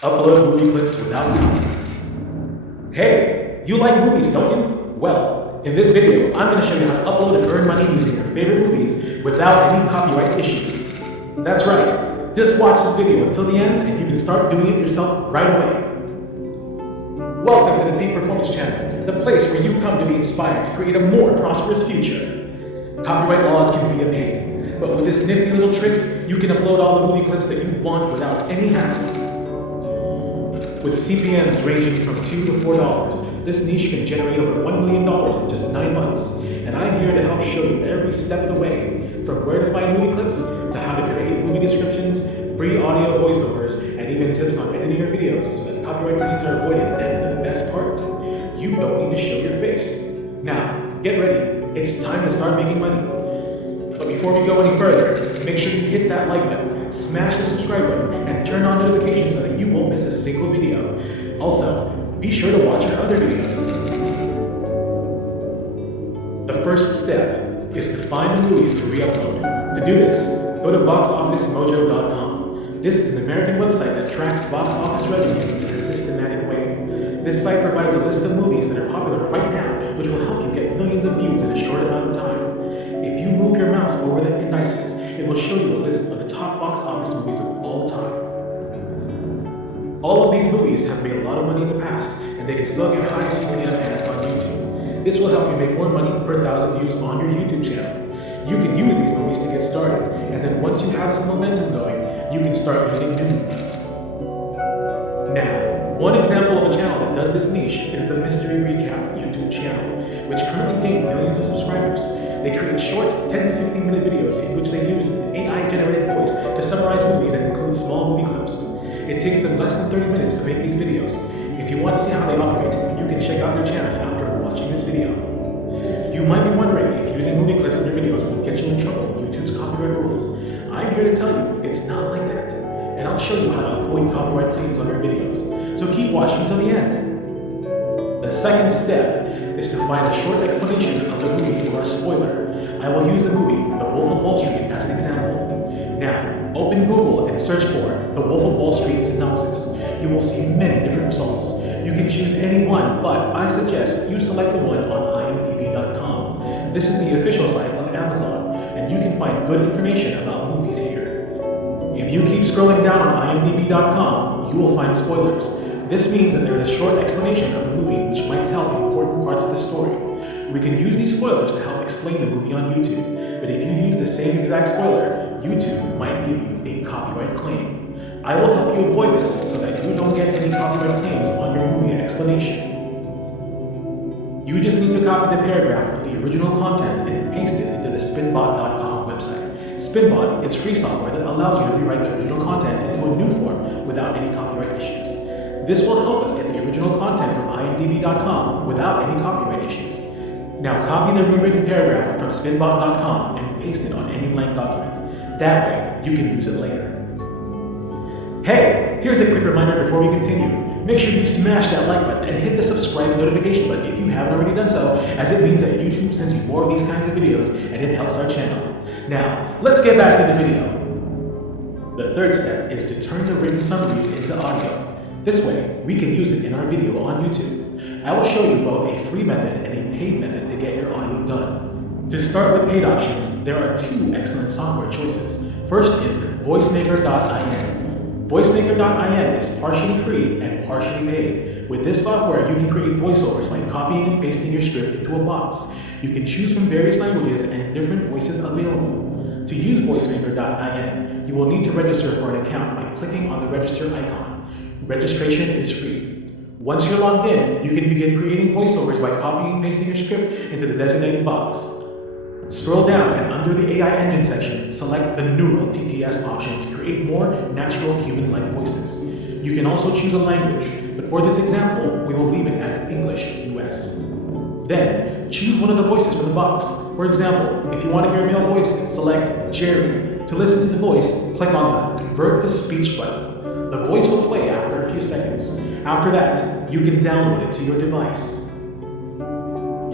Upload movie clips without copyright. Hey, you like movies, don't you? Well, in this video, I'm going to show you how to upload and earn money using your favorite movies without any copyright issues. That's right, just watch this video until the end and you can start doing it yourself right away. Welcome to the Peak Performance Channel, the place where you come to be inspired to create a more prosperous future. Copyright laws can be a pain, but with this nifty little trick, you can upload all the movie clips that you want without any hassles. With CPMs ranging from $2 to $4, this niche can generate over $1 million in just 9 months, and I'm here to help show you every step of the way, from where to find movie clips, to how to create movie descriptions, free audio voiceovers, and even tips on editing your videos so that copyright claims are avoided. And the best part, you don't need to show your face. Now, get ready, it's time to start making money. But before we go any further, make sure you hit that like button, smash the subscribe button, and turn on notifications so that you won't miss a single video. Also, be sure to watch our other videos. The first step is to find the movies to re-upload. To do this, go to boxofficemojo.com. This is an American website that tracks box office revenue in a systematic way. This site provides a list of movies that are popular right now, which will help you get millions of views in a short amount of time. If you move your mouse over the indices, it will show you a list of the top box office movies of all time. All of these movies have made a lot of money in the past, and they can still get high CPM ads on YouTube. This will help you make more money per 1,000 views on your YouTube channel. You can use these movies to get started, and then once you have some momentum going, you can start using new movies. Now, one example of a channel that does this niche is the Mystery Recap YouTube channel, which currently gained millions of subscribers. They create short 10 to 15 minute videos in which they use an AI-generated voice to summarize movies and include small movie clips. It takes them less than 30 minutes to make these videos. If you want to see how they operate, you can check out their channel after watching this video. You might be wondering if using movie clips in your videos will get you in trouble with YouTube's copyright rules. I'm here to tell you it's not like that, and I'll show you how to avoid copyright claims on your videos. So keep watching until the end. The second step is to find a short explanation of the movie or a spoiler. I will use the movie The Wolf of Wall Street as an example. Now, open Google and search for The Wolf of Wall Street synopsis. You will see many different results. You can choose any one, but I suggest you select the one on imdb.com. This is the official site of Amazon, and you can find good information about movies here. If you keep scrolling down on imdb.com, you will find spoilers. This means that there is a short explanation of the movie which might tell important parts of the story. We can use these spoilers to help explain the movie on YouTube, but if you use the same exact spoiler, YouTube might give you a copyright claim. I will help you avoid this so that you don't get any copyright claims on your movie explanation. You just need to copy the paragraph of the original content and paste it into the spinbot.com website. Spinbot is free software that allows you to rewrite the original content into a new form without any copyright issues. This will help us get the original content from imdb.com without any copyright issues. Now copy the rewritten paragraph from spinbot.com and paste it on any blank document. That way, you can use it later. Hey, here's a quick reminder before we continue. Make sure you smash that like button and hit the subscribe and notification button if you haven't already done so, as it means that YouTube sends you more of these kinds of videos and it helps our channel. Now, let's get back to the video. The third step is to turn the written summaries into audio. This way, we can use it in our video on YouTube. I will show you both a free method and a paid method to get your audio done. To start with paid options, there are two excellent software choices. First is voicemaker.in. Voicemaker.in is partially free and partially paid. With this software, you can create voiceovers by copying and pasting your script into a box. You can choose from various languages and different voices available. To use voicemaker.in, you will need to register for an account by clicking on the register icon. Registration is free. Once you're logged in, you can begin creating voiceovers by copying and pasting your script into the designated box. Scroll down and under the AI engine section, select the Neural TTS option to create more natural human-like voices. You can also choose a language, but for this example, we will leave it as English US. Then, choose one of the voices from the box. For example, if you want to hear a male voice, select Jerry. To listen to the voice, click on the Convert to Speech button. The voice will play after a few seconds. After that, you can download it to your device.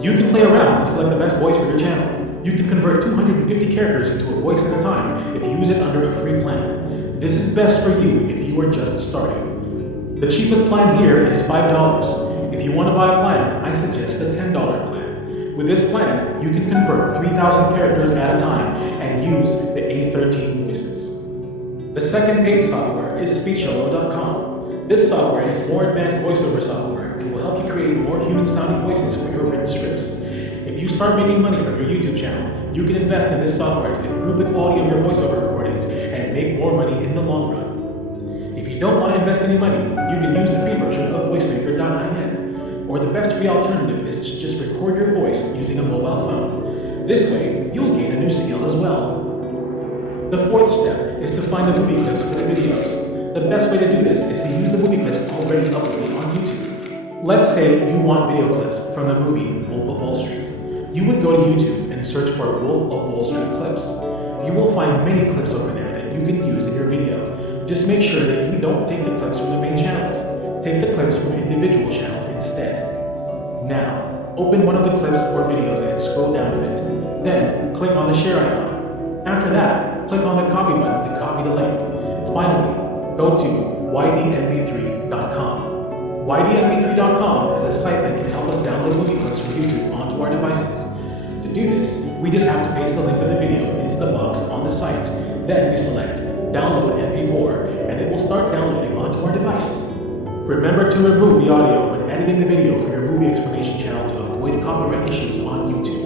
You can play around to select the best voice for your channel. You can convert 250 characters into a voice at a time if you use it under a free plan. This is best for you if you are just starting. The cheapest plan here is $5. If you want to buy a plan, I suggest the $10 plan. With this plan, you can convert 3,000 characters at a time and use the A13 voices. The second paid software is speechhello.com. This software is more advanced voiceover software and will help you create more human-sounding voices for your written scripts. If you start making money from your YouTube channel, you can invest in this software to improve the quality of your voiceover recordings and make more money in the long run. If you don't want to invest any money, you can use the free version of voicemaker.in. Or the best free alternative is to just record your voice using a mobile phone. This way, you'll gain a new skill as well. The fourth step is to find the movie clips for the videos. The best way to do this is to use the movie clips already uploaded on YouTube. Let's say you want video clips from the movie Wolf of Wall Street. You would go to YouTube and search for Wolf of Wall Street clips. You will find many clips over there that you can use in your video. Just make sure that you don't take the clips from the main channels. Take the clips from individual channels instead. Now, open one of the clips or videos and scroll down a bit. Then, click on the share icon. After that, click on the copy button to copy the link. Finally, go to ydmp3.com. ydmp3.com is a site that can help us download movie clips from YouTube onto our devices. To do this, we just have to paste the link of the video into the box on the site. Then we select Download MP4, and it will start downloading onto our device. Remember to remove the audio when editing the video for your movie explanation channel to avoid copyright issues on YouTube.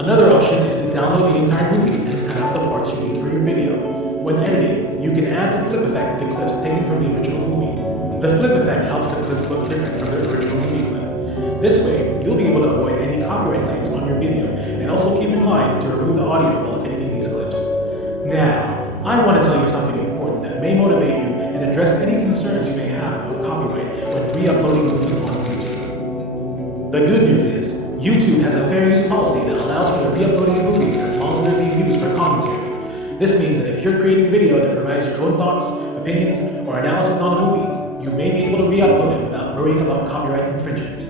Another option is to download the entire movie and cut out the parts you need for your video. When editing, you can add the flip effect to the clips taken from the original movie. The flip effect helps the clips look different from the original movie clip. This way, you'll be able to avoid any copyright claims on your video and also keep in mind to remove the audio while editing these clips. Now, I want to tell you something important that may motivate you and address any concerns you may have about copyright when re-uploading movies on YouTube. The good news is, YouTube has a fair use policy that allows for the re-uploading of movies as long as they're being used for commentary. This means that if you're creating a video that provides your own thoughts, opinions, or analysis on a movie, you may be able to re-upload it without worrying about copyright infringement.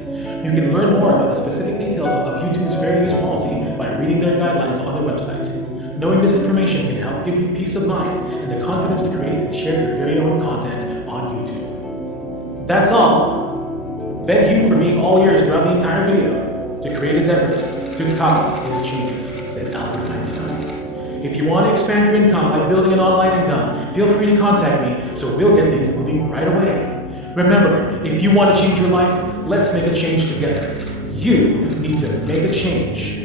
You can learn more about the specific details of YouTube's fair use policy by reading their guidelines on their website. Knowing this information can help give you peace of mind and the confidence to create and share your very own content on YouTube. That's all. Thank you for being all ears throughout the entire video. To create is effort, to copy is genius, said Albert Einstein. If you want to expand your income by building an online income, feel free to contact me so we'll get things moving right away. Remember, if you want to change your life, let's make a change together. You need to make a change.